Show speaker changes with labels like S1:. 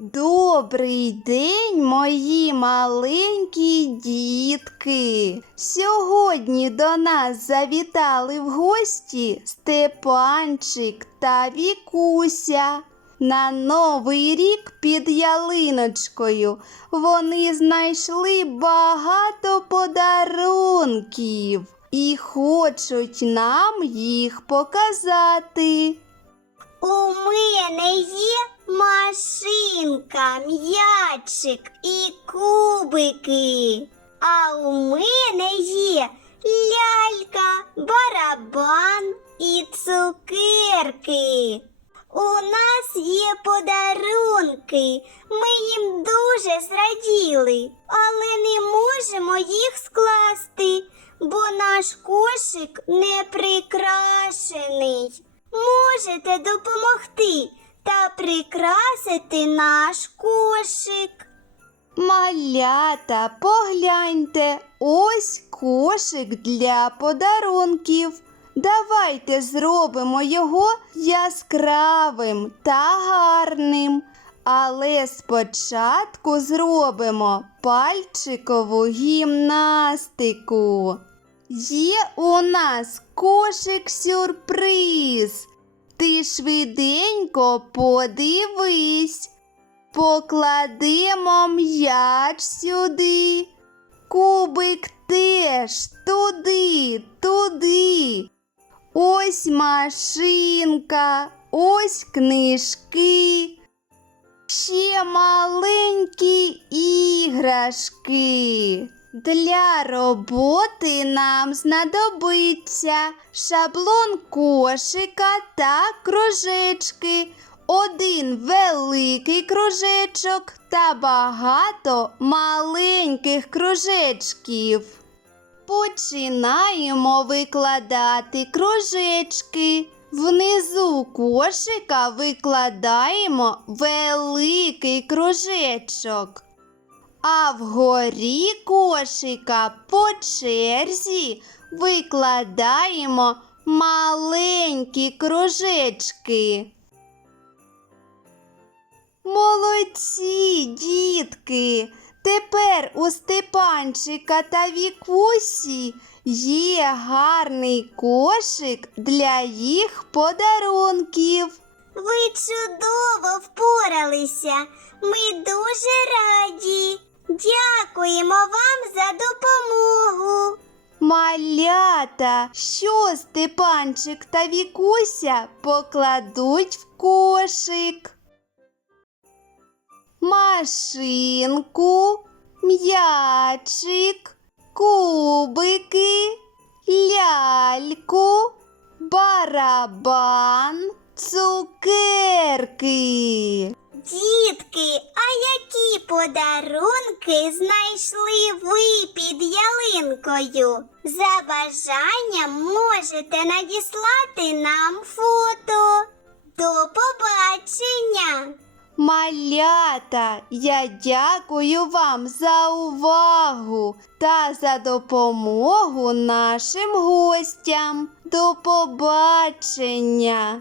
S1: Добрий день, мої маленькі дітки. Сьогодні до нас завітали в гості Степанчик та Вікуся. На новий рік під ялиночкою вони знайшли багато подарунків і хочуть нам їх показати.
S2: У мене є машинка, м'ячик і кубики. А у мене є лялька, барабан і цукерки. У нас є подарунки. Ми їм дуже зраділи, але не можемо їх скласти, бо наш кошик не прикрашений. Можете допомогти та прикрасити наш кошик.
S1: Малята, погляньте, ось кошик для подарунків. Давайте зробимо його яскравим та гарним. Але спочатку зробимо пальчикову гімнастику. Є у нас кошик сюрприз. Ти швиденько подивись. Покладемо м'яч сюди. Кубик теж туди, туди. Ось машинка, ось книжки. Ще маленькі іграшки. Для роботи нам знадобиться шаблон кошика та кружечки, один великий кружечок та багато маленьких кружечків. Починаємо викладати кружечки. Внизу кошика викладаємо великий кружечок. А вгорі кошика по черзі викладаємо маленькі кружечки. Молодці, дітки! Тепер у Степанчика та Вікусі є гарний кошик для їх подарунків.
S2: Ви чудово впоралися. Ми дуже раді. Дякуємо вам за допомогу.
S1: Малята, що Степанчик та Вікуся покладуть в кошик? Машинку, м'ячик, кубики, ляльку, барабан, цукерки.
S2: Дітки, подарунки знайшли ви під ялинкою? За бажанням можете надіслати нам фото. До побачення!
S1: Малята, я дякую вам за увагу та за допомогу нашим гостям. До побачення!